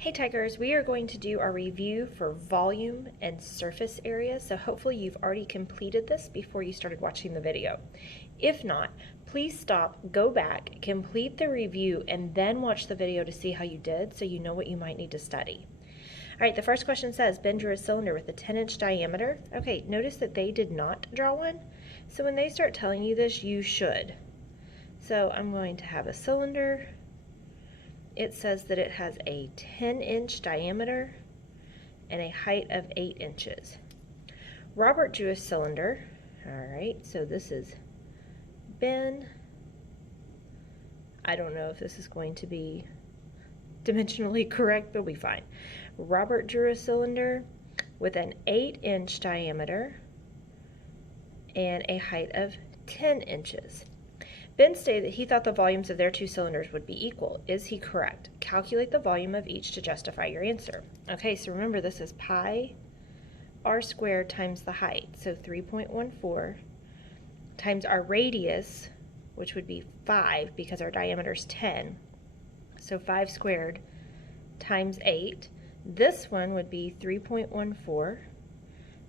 Hey Tigers, we are going to do our review for volume and surface area, so hopefully you've already completed this before you started watching the video. If not, please stop, go back, complete the review, and then watch the video to see how you did so you know what you might need to study. All right, the first question says, Ben drew a cylinder with a 10-inch diameter. Okay, notice that they did not draw one, so when they start telling you this, you should. So I'm going to have a cylinder. It says that it has a 10-inch diameter and a height of 8 inches. Robert drew a cylinder. All right, so this is Ben. I don't know if this is going to be dimensionally correct, but it'll be fine. Robert drew a cylinder with an 8-inch diameter and a height of 10 inches. Ben stated that he thought the volumes of their two cylinders would be equal. Is he correct? Calculate the volume of each to justify your answer. Okay, so remember this is pi r squared times the height, so 3.14, times our radius, which would be 5 because our diameter is 10, so 5 squared times 8. This one would be 3.14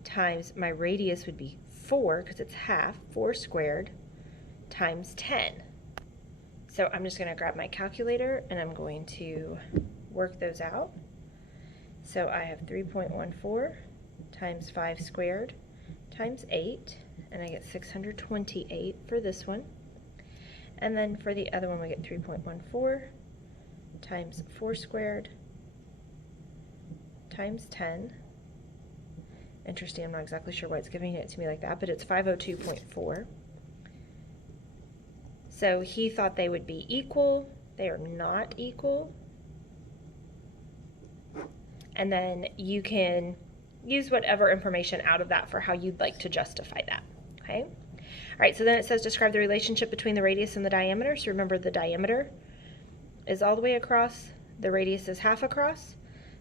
times my radius would be 4 because it's half, 4 squared, times 10. So I'm just going to grab my calculator and I'm going to work those out. So I have 3.14 times 5 squared times 8, and I get 628 for this one. And then for the other one we get 3.14 times 4 squared times 10. Interesting, I'm not exactly sure why it's giving it to me like that, but it's 502.4. So he thought they would be equal. They are not equal. And then you can use whatever information out of that for how you'd like to justify that. Okay? All right, so then it says describe the relationship between the radius and the diameter. So remember the diameter is all the way across. The radius is half across.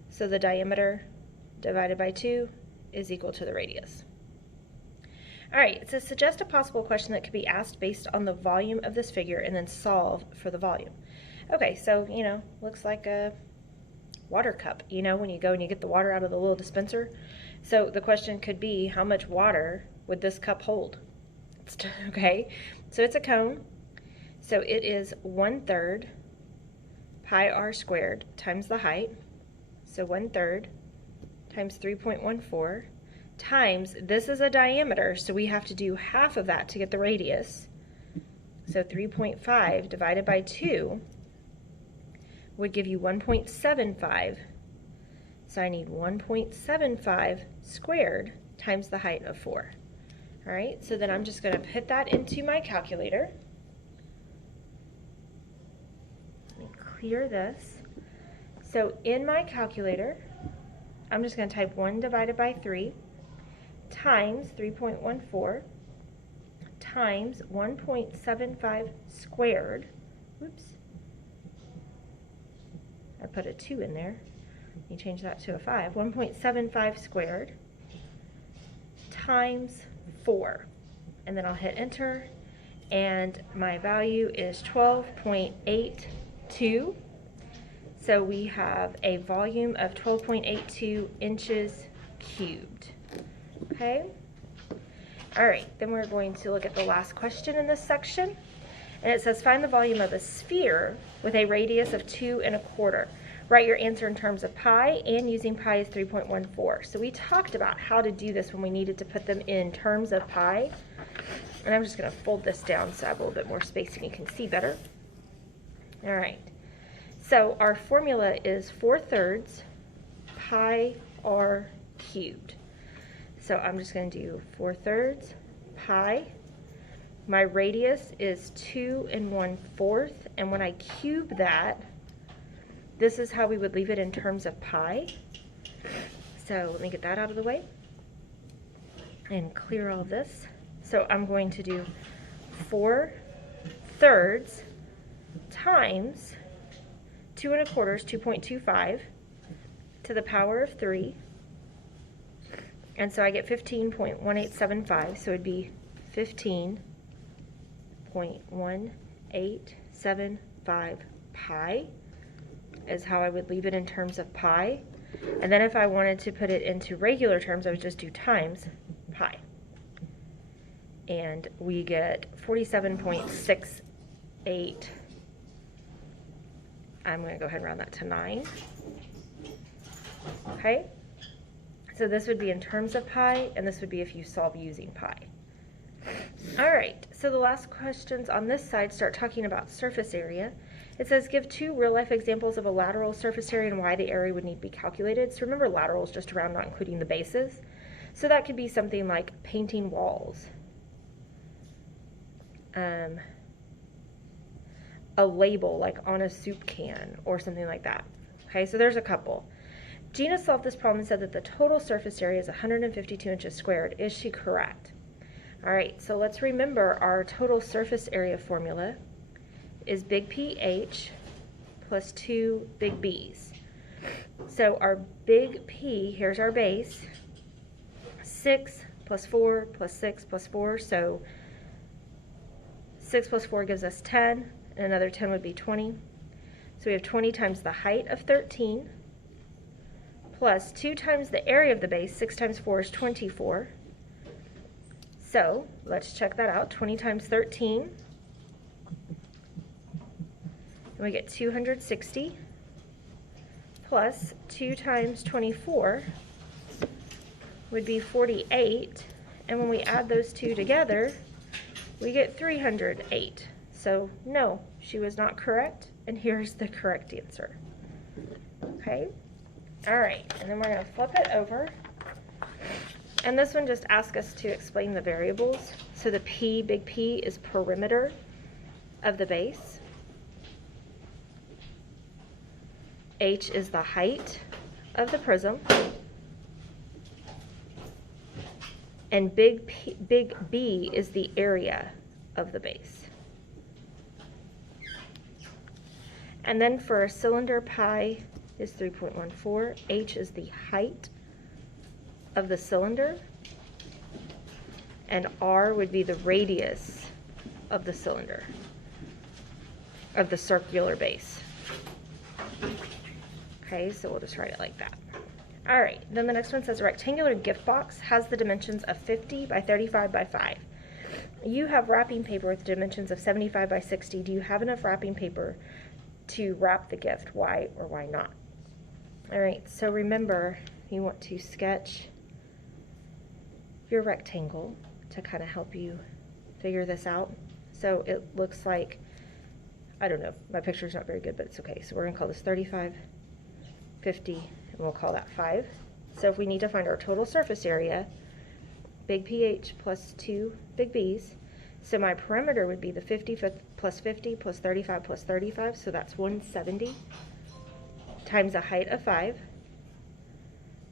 So the diameter divided by 2 is equal to the radius. All right, it says suggest a possible question that could be asked based on the volume of this figure and then solve for the volume. Okay, so, looks like a water cup, when you go and you get the water out of the little dispenser. So the question could be, how much water would this cup hold? Okay, so it's a cone. So it is 1/3 pi r squared times the height. So 1/3 times 3.14. times, this is a diameter, so we have to do half of that to get the radius. So 3.5 divided by 2 would give you 1.75. So I need 1.75 squared times the height of 4. All right, so then I'm just going to put that into my calculator. Let me clear this. So in my calculator, I'm just going to type 1 divided by 3 times 3.14 times 1.75 squared. Whoops. I put a 2 in there. You change that to a 5. 1.75 squared times 4. And then I'll hit enter, and my value is 12.82. So we have a volume of 12.82 inches cubed. Okay? All right, then we're going to look at the last question in this section. And it says, find the volume of a sphere with a radius of 2 1/4. Write your answer in terms of pi, and using pi is 3.14. So we talked about how to do this when we needed to put them in terms of pi. And I'm just going to fold this down so I have a little bit more space and you can see better. All right. So our formula is 4/3 pi r cubed. So I'm just going to do 4/3 pi. My radius is 2 1/4, and when I cube that, this is how we would leave it in terms of pi. So let me get that out of the way and clear all this. So I'm going to do 4/3 times 2 1/4 is 2.25 to the power of 3. And so I get 15.1875, so it would be 15.1875 pi. is how I would leave it in terms of pi. And then if I wanted to put it into regular terms, I would just do times pi. And we get 47.68. I'm going to go ahead and round that to 9. Okay? So this would be in terms of pi, and this would be if you solve using pi. All right, so the last questions on this side start talking about surface area. It says, give 2 real-life examples of a lateral surface area and why the area would need to be calculated. So remember, lateral is just around not including the bases. So that could be something like painting walls. A label, like on a soup can, or something like that. Okay, so there's a couple. Gina solved this problem and said that the total surface area is 152 inches squared. Is she correct? All right, so let's remember our total surface area formula is big PH plus 2 big B's. So our big P, here's our base, 6 plus 4 plus 6 plus 4, so 6 plus 4 gives us 10, and another 10 would be 20. So we have 20 times the height of 13, plus 2 times the area of the base. 6 times 4 is 24. So let's check that out. 20 times 13, and we get 260, plus 2 times 24 would be 48, and when we add those two together, we get 308. So no, she was not correct, and here's the correct answer. Okay, all right, and then we're going to flip it over. And this one just asks us to explain the variables. So the P, big P, is perimeter of the base. H is the height of the prism. And big B is the area of the base. And then for a cylinder, pi is 3.14. H is the height of the cylinder, and R would be the radius of the cylinder, of the circular base. Okay, so we'll just write it like that. All right, then the next one says a rectangular gift box has the dimensions of 50 by 35 by 5. You have wrapping paper with dimensions of 75 by 60. Do you have enough wrapping paper to wrap the gift? Why or why not? All right, so remember, you want to sketch your rectangle to kind of help you figure this out. So it looks like, I don't know, my picture's not very good, but it's okay. So we're going to call this 35, 50, and we'll call that 5. So if we need to find our total surface area, big PH plus 2 big B's, so my perimeter would be the 50 plus 50 plus 35 plus 35, so that's 170 times a height of 5,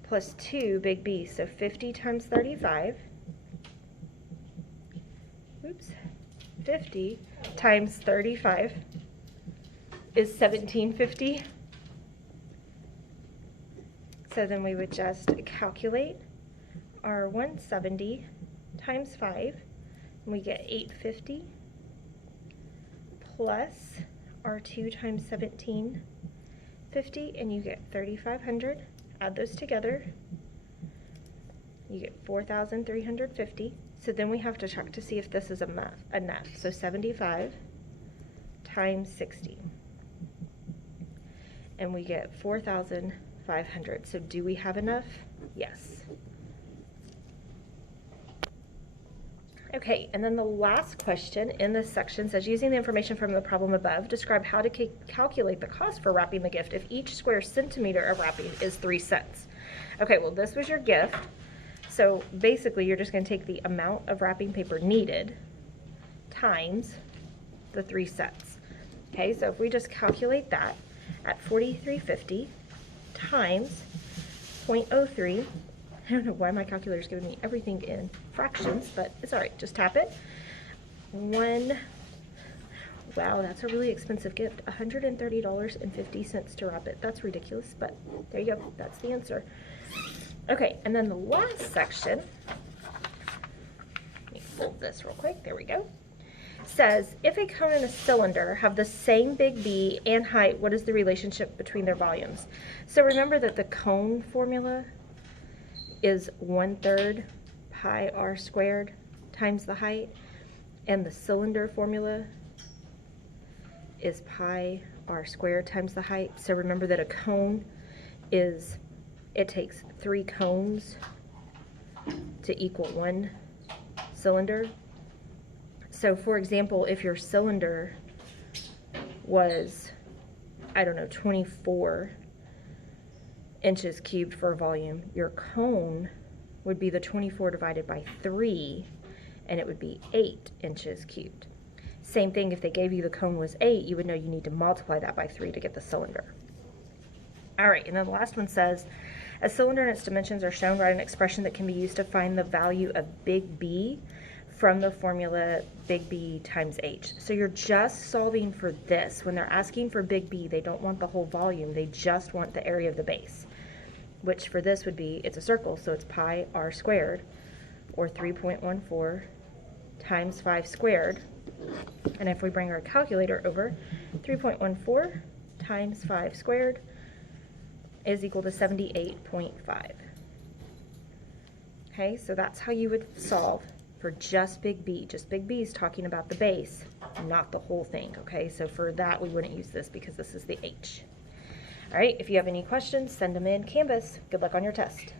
plus 2 big B, so 50 times 35, 50 times 35 is 1750. So then we would just calculate our 170 times 5, and we get 850, plus our 2 times 1750, and you get 3,500. Add those together, you get 4,350. So then we have to check to see if this is enough. So 75 times 60, and we get 4,500. So do we have enough? Yes. Okay, and then the last question in this section says, using the information from the problem above, describe how to calculate the cost for wrapping the gift if each square centimeter of wrapping is 3 cents. Okay, well, this was your gift. So basically, you're just going to take the amount of wrapping paper needed times the 3 cents. Okay, so if we just calculate that at 43.50 times 0.03, I don't know why my calculator's giving me everything in fractions, but it's all right. Just tap it. Wow, that's a really expensive gift. $130.50 to wrap it. That's ridiculous, but there you go. That's the answer. Okay, and then the last section, let me fold this real quick. There we go. says, if a cone and a cylinder have the same big B and height, what is the relationship between their volumes? So remember that the cone formula is 1/3 pi r squared times the height, and the cylinder formula is pi r squared times the height. So remember that a cone is, it takes 3 cones to equal 1 cylinder. So for example, if your cylinder was, I don't know, 24 inches cubed for volume, your cone would be the 24 divided by 3, and it would be 8 inches cubed. Same thing, if they gave you the cone was 8, you would know you need to multiply that by 3 to get the cylinder. All right, and then the last one says, a cylinder and its dimensions are shown. Write an expression that can be used to find the value of big B from the formula big B times H. So you're just solving for this. When they're asking for big B, they don't want the whole volume, they just want the area of the base, which for this would be, it's a circle, so it's pi r squared, or 3.14 times 5 squared. And if we bring our calculator over, 3.14 times 5 squared is equal to 78.5. Okay, so that's how you would solve for just big B. Just big B is talking about the base, not the whole thing. Okay, so for that we wouldn't use this because this is the H. All right, if you have any questions, send them in Canvas. Good luck on your test.